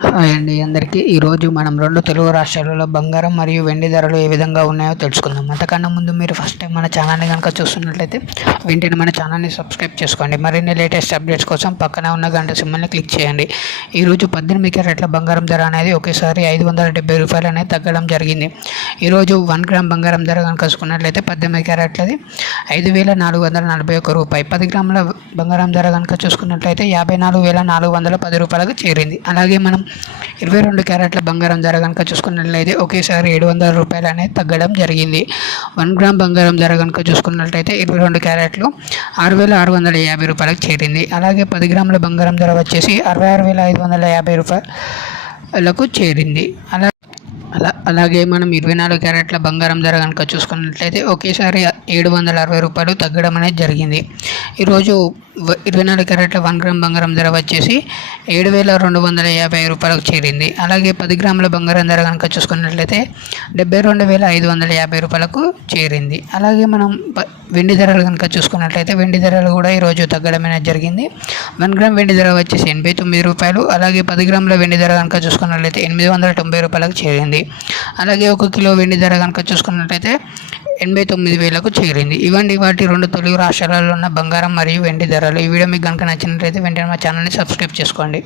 Hi అండి అందరికీ. ఈరోజు మనం రెండు తెలుగు రాష్ట్రాలలో బంగారం మరియు వెండి ధరలు ఏ విధంగా ఉన్నాయో తెలుసుకుందాం. అంతకన్నా ముందు మీరు ఫస్ట్ టైం మన ఛానల్ని కనుక చూస్తున్నట్లయితే వెంటనే మన ఛానల్ని సబ్స్క్రైబ్ చేసుకోండి. మరిన్ని లేటెస్ట్ అప్డేట్స్ కోసం పక్కన ఉన్న గంట సింబల్ని క్లిక్ చేయండి. ఈరోజు 18 క్యారెట్ల బంగారం ధర అనేది ఒకేసారి 570 రూపాయలు అనేది తగ్గడం జరిగింది. ఈరోజు 1 గ్రామ్ బంగారం ధర కనుక చూసుకున్నట్లయితే 18 క్యారెట్లది 5,441 రూపాయి. 10 గ్రాముల బంగారం ధర కనుక చూసుకున్నట్లయితే 54,410 రూపాయలకు చేరింది. అలాగే మనం 22 క్యారెట్ల బంగారం ధర కనుక చూసుకున్నట్లయితే ఒకేసారి 700 రూపాయలు అనేది తగ్గడం జరిగింది. 1 గ్రామ్ బంగారం ధర కనుక చూసుకున్నట్లయితే 22 క్యారెట్లు 6,650 రూపాయలకు చేరింది. అలాగే 10 గ్రాముల బంగారం ధర వచ్చేసి 66,550 రూపాయలకు చేరింది. అలాగే మనం 24 క్యారెట్ల బంగారం ధర కనుక చూసుకున్నట్లయితే ఒకేసారి 760 రూపాయలు తగ్గడం అనేది జరిగింది. ఈరోజు 24 క్యారెట్ల 1 గ్రామ్ బంగారం ధర వచ్చేసి 7,250 రూపాయలకు చేరింది. అలాగే 10 గ్రాముల బంగారం ధర కనుక చూసుకున్నట్లయితే 72,550 రూపాయలకు చేరింది. అలాగే మనం వెండి ధరలు కనుక చూసుకున్నట్లయితే వెండి ధరలు కూడా ఈరోజు తగ్గడం అనేది జరిగింది. 1 గ్రామ్ వెండి ధర వచ్చేసి 89 రూపాయలు. అలాగే 10 గ్రాముల వెండి ధర కనుక చూసుకున్నట్లయితే 890 రూపాయలకు చేరింది. అలాగే 1 కిలో వెండి ధర కనుక చూసుకున్నట్లయితే 89,000కు చేరింది. ఇవ్వండి వాటి రెండు తెలుగు రాష్ట్రాలలో ఉన్న బంగారం మరియు వెండి ధరలు. ఈ వీడియో మీకు కనుక నచ్చినట్లయితే వెంటనే మా ఛానల్ని సబ్స్క్రైబ్ చేసుకోండి.